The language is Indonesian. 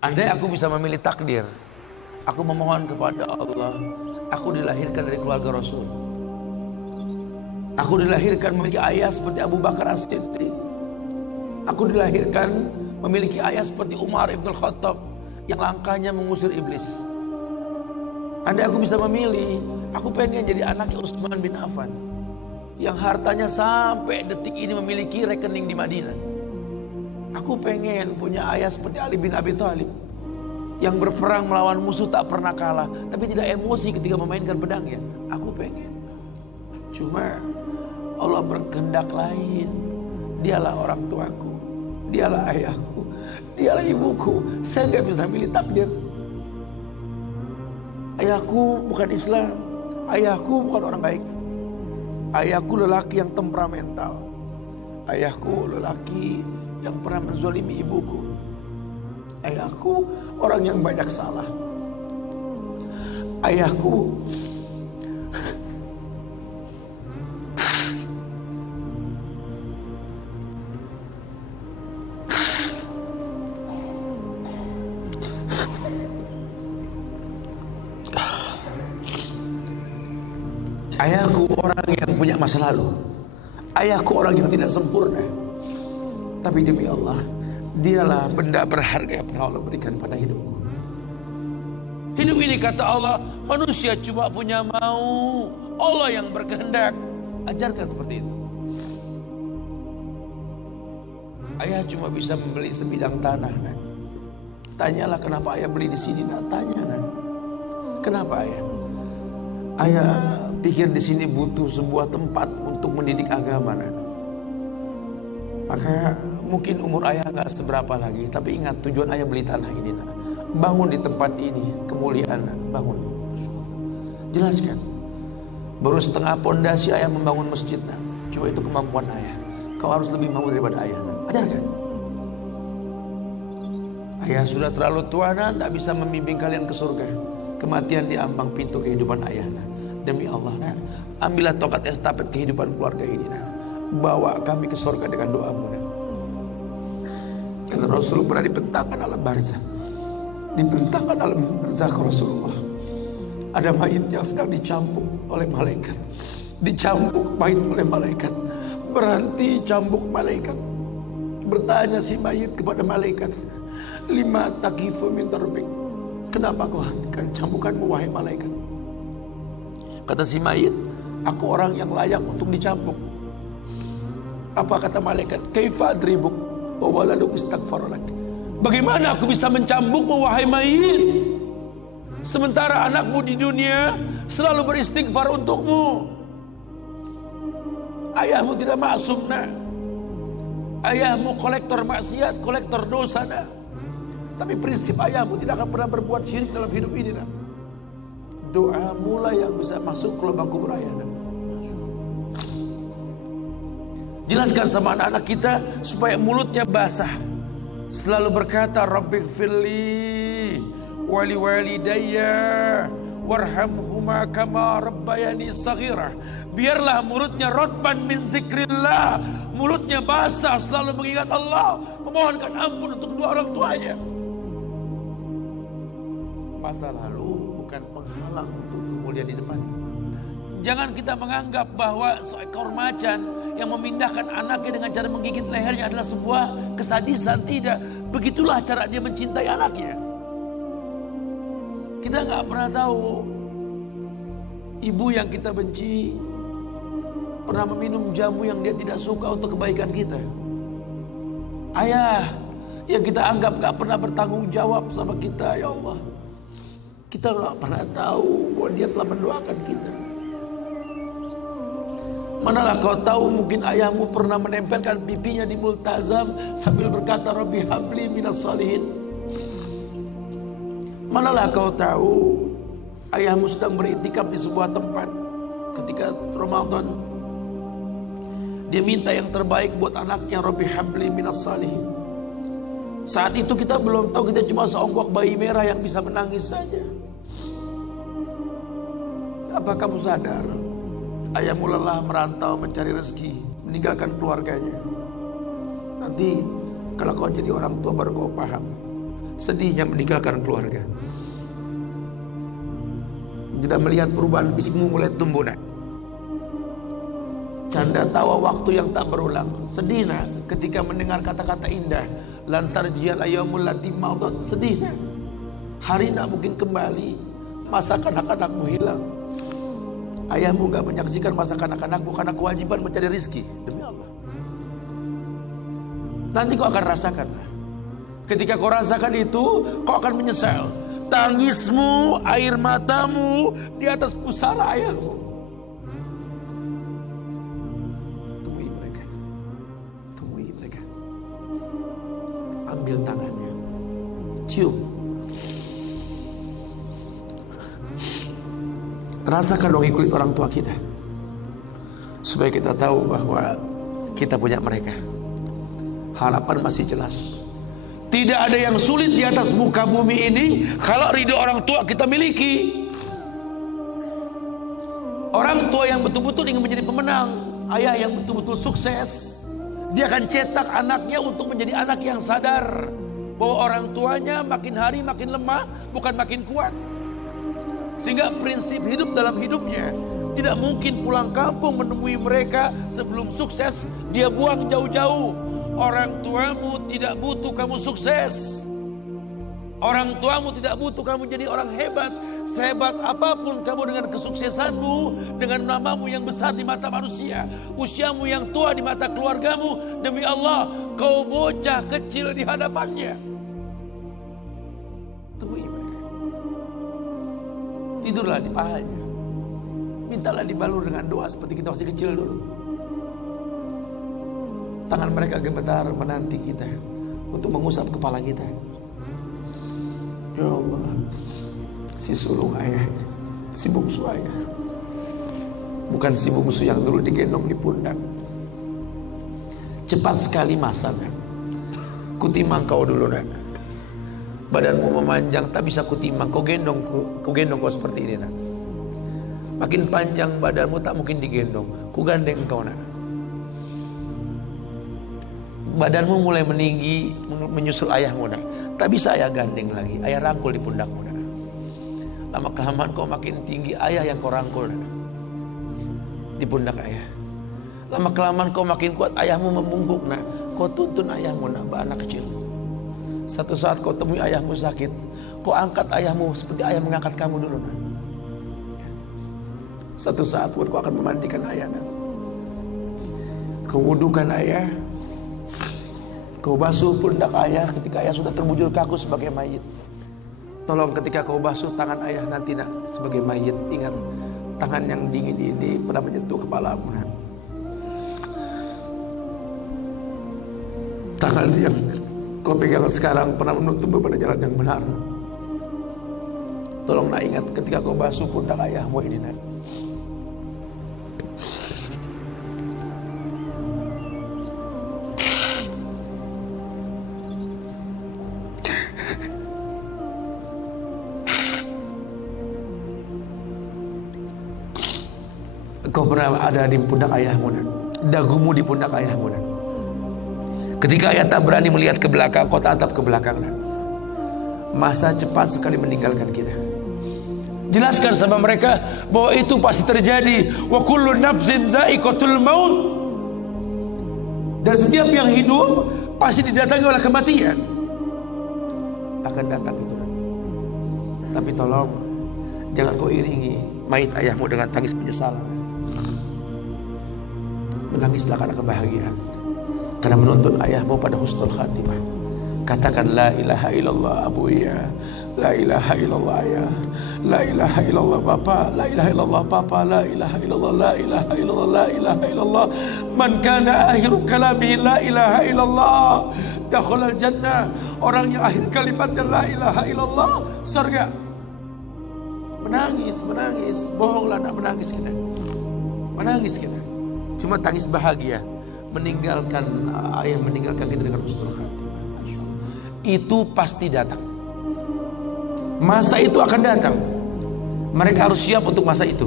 Andai aku bisa memilih takdir, aku memohon kepada Allah, aku dilahirkan dari keluarga Rasul. Aku dilahirkan memiliki ayah seperti Abu Bakar As-Siddiq. Aku dilahirkan memiliki ayah seperti Umar Ibn Khattab yang langkahnya mengusir iblis. Andai aku bisa memilih, aku pengen jadi anaknya Utsman bin Affan yang hartanya sampai detik ini memiliki rekening di Madinah. Aku pengen punya ayah seperti Ali bin Abi Thalib yang berperang melawan musuh tak pernah kalah, tapi tidak emosi ketika memainkan pedangnya. Aku pengen. Cuma Allah berkehendak lain. Dialah orang tuaku, dialah ayahku, dialah ibuku. Saya nggak bisa milih takdir. Ayahku bukan Islam, ayahku bukan orang baik. Ayahku lelaki yang temperamental. Ayahku lelaki yang pernah menzalimi ibuku. Ayahku orang yang banyak salah. Ayahku Ayahku orang yang punya masa lalu. Ayahku orang yang tidak sempurna. Tapi demi Allah, dialah benda berharga yang pernah Allah berikan pada hidupku. Hidup ini kata Allah, manusia cuma punya mau, Allah yang berkehendak. Ajarkan seperti itu. Ayah cuma bisa membeli sebidang tanah, nah. Tanyalah kenapa ayah beli di sini, nah. Tanya, nah. Kenapa ayah? Ayah pikir di sini butuh sebuah tempat untuk mendidik agama, nah. Maka mungkin umur ayah nggak seberapa lagi, tapi ingat tujuan ayah beli tanah ini, nah. Bangun di tempat ini kemuliaan, nah. Bangun. Jelaskan. Baru setengah pondasi ayah membangun masjid, nah. Cuma itu kemampuan ayah. Kau harus lebih mampu daripada ayah, nah. Ajarkan. Ayah sudah terlalu tua, nah. Tidak bisa membimbing kalian ke surga. Kematian di ambang pintu kehidupan ayah, nah. Demi Allah, nah. Ambillah tongkat estafet kehidupan keluarga ini, nah. Bawa kami ke surga dengan doamu, nah. Karena Rasul pernah dibentangkan alam barzah. Dibentangkan alam barzah ke Rasulullah. Ada mayit yang sedang dicambuk oleh malaikat. Dicambuk mayit oleh malaikat. Berhenti cambuk malaikat. Bertanya si mayit kepada malaikat, lima takifu min darbik. Kenapa kau hentikan cambukanmu wahai malaikat? Kata si mayit, aku orang yang layak untuk dicambuk. Apa kata malaikat? Kaifa adribuk wa waladuk istaghfar lak. Bagaimana aku bisa mencambukmu wahai mayit, sementara anakmu di dunia selalu beristighfar untukmu? Ayahmu tidak maksum, nak. Ayahmu kolektor maksiat, kolektor dosa, nak. Tapi prinsip ayahmu tidak akan pernah berbuat syirik dalam hidup ini, nak. Doa mula yang bisa masuk ke lubang kubur ayah, nak. Jelaskan sama anak-anak kita supaya mulutnya basah. Selalu berkata, Rabbighfirli wali walidayya warhamhuma kama rabbayani saghira. Biarlah mulutnya rotban min zikrillah, mulutnya basah selalu mengingat Allah, memohonkan ampun untuk kedua orang tuanya. Masa lalu bukan penghalang untuk kemuliaan di depan. Jangan kita menganggap bahwa seekor macan yang memindahkan anaknya dengan cara menggigit lehernya adalah sebuah kesadisan. Tidak. Begitulah cara dia mencintai anaknya. Kita nggak pernah tahu ibu yang kita benci pernah meminum jamu yang dia tidak suka untuk kebaikan kita. Ayah yang kita anggap nggak pernah bertanggung jawab sama kita, ya Allah. Kita nggak pernah tahu bahwa dia telah mendoakan kita. Manalah kau tahu mungkin ayahmu pernah menempelkan pipinya di multazam sambil berkata Rabbi habli minas salihin. Manalah kau tahu ayahmu sedang beriktikaf di sebuah tempat ketika Ramadan. Dia minta yang terbaik buat anaknya, Rabbi habli minas salihin. Saat itu kita belum tahu, kita cuma seonggok bayi merah yang bisa menangis saja. Apa kamu sadar? Ayahmu lelah merantau mencari rezeki, meninggalkan keluarganya. Nanti kalau kau jadi orang tua baru kau paham. sedihnya meninggalkan keluarga. Tidak melihat perubahan fisikmu mulai tumbuh, nak. Canda tawa waktu yang tak berulang. Sedih, nak, ketika mendengar kata-kata indah. Lantar jial ayyamul lati maudat. Sedih, nak. Hari nak mungkin kembali. Masa kanak-kanakmu hilang. Ayahmu gak menyaksikan masa kanak-kanakmu karena kewajiban mencari rizki. Demi Allah. Nanti kau akan rasakan. Ketika kau rasakan itu, kau akan menyesal. Tangismu, air matamu di atas pusara ayahmu. Temui mereka. Temui mereka. Ambil tangannya. Cium. Rasakan dong kulit orang tua kita. Supaya kita tahu bahwa kita punya mereka. Harapan masih jelas. Tidak ada yang sulit di atas muka bumi ini kalau ridho orang tua kita miliki. Orang tua yang betul-betul ingin menjadi pemenang, ayah yang betul-betul sukses, dia akan cetak anaknya untuk menjadi anak yang sadar bahwa orang tuanya makin hari makin lemah, bukan makin kuat. Sehingga prinsip hidup dalam hidupnya tidak mungkin pulang kampung menemui mereka sebelum sukses, dia buang jauh-jauh. Orang tuamu tidak butuh kamu sukses. Orang tuamu tidak butuh kamu jadi orang hebat. Sehebat apapun kamu dengan kesuksesanmu, dengan namamu yang besar di mata manusia, usiamu yang tua di mata keluargamu, demi Allah, kau bocah kecil di hadapannya. Temui mereka. Tidurlah di pahanya. Mintalah dibalur dengan doa seperti kita masih kecil dulu. Tangan mereka gemetar menanti kita untuk mengusap kepala kita. Ya Allah, si sulung ayah, si bungsu ayah, bukan si bungsu yang dulu digendong di pundak. Cepat sekali masa, kan? Kutimang kau dulu, nak. Badanmu memanjang, tak bisa kutimang. Kau gendong kau seperti ini, nak. Makin panjang badanmu tak mungkin digendong. Ku gandeng kau, nak. Badanmu mulai meninggi, menyusul ayahmu, nak. Tak bisa ayah gandeng lagi. Ayah rangkul di pundakmu, nak. Lama-kelamaan kau makin tinggi, ayah yang kau rangkul, nak. Di pundak ayah. Lama-kelamaan kau makin kuat, ayahmu membungkuk, nak. Kau tuntun ayahmu, nak, anak kecil. Satu saat kau temui ayahmu sakit, kau angkat ayahmu seperti ayah mengangkat kamu dulu, nak. Satu saat pun kau akan memandikan ayah, nak. Kau wudukan ayah. Kau basuh pundak ayah ketika ayah sudah terbujur kaku sebagai mayit. Tolong ketika kau basuh tangan ayah nanti, nak, sebagai mayit, ingat tangan yang dingin ini pernah menyentuh kepalamu, nak. Tangan yang kau pegang sekarang pernah menuntun pada jalan yang benar. Tolong, nak, ingat ketika kau basuh pundak ayahmu ini, nak. Kau pernah ada di pundak ayahmu, nak. Dagumu di pundak ayahmu, nak. Ketika ayah tak berani melihat ke belakang, kau tatap ke belakang, nak. Masa cepat sekali meninggalkan kita. Jelaskan sama mereka bahwa itu pasti terjadi. Wa kullu nafsin za'iqatul maut. Dan setiap yang hidup pasti didatangi oleh kematian. Akan datang itu, nak. Tapi tolong jangan kau iringi mayit ayahmu dengan tangis penyesalan. Menangislah karena kebahagiaan, karena menuntun ayahmu pada husnul khatimah. Katakan la ilaha illallah abuya, la ilaha illallah ayah, la ilaha illallah bapa, la ilaha illallah papa, la ilaha illallah, la ilaha illallah, la ilaha illallah. Man kana akhiru kalamihi la ilaha illallah dakhalal jannah. Orang yang akhir kalimatnya la ilaha illallah, surga. Menangis, bohonglah, nak, menangis kita. Menangis kita. Cuma tangis bahagia, meninggalkan ayah, meninggalkan kita dengan husnul khatimah. Itu pasti datang. Masa itu akan datang. Mereka harus siap untuk masa itu.